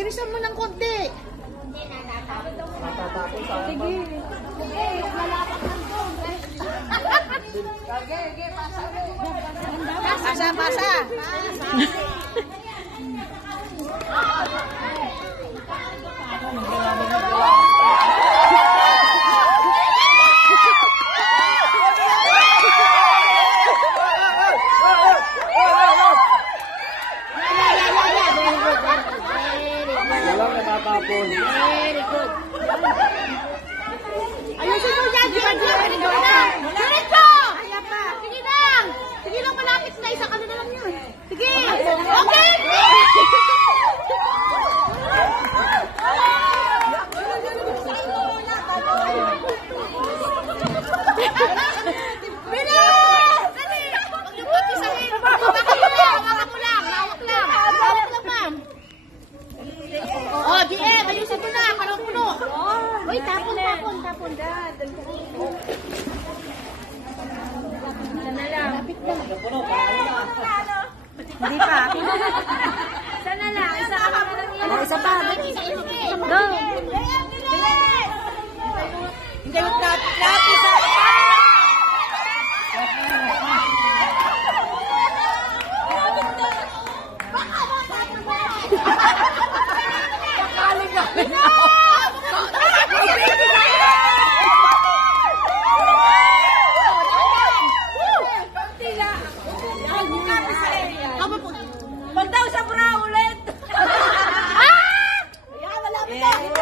Bilisan mo ng konti. Matatapos sa akin. Sige. Sige, lalapak ng doon. Sige, pasa. Pasa, pasa. Walang natatapon. Very good. Ayusin mo dyan, diretso! Diretso! Sige lang! Sige lang, malapit na isa ka na lang yun. Sige! Okay! Bilis! Dali! Huwag yung papisahin! Baka mo lang! Hawak mo lang! Hawak lang! Hawak lang, ma'am! Oh, DM, ayusin mo na, puno-puno. Uy, tapon. Sana lang. Lapit na. Hindi pa. Sana lang. Isa ka na lang yan. Isa pa. Go. Hindi mo lapit sa... Pag daw sa bra ulit! Ah! Ayan, malapit na!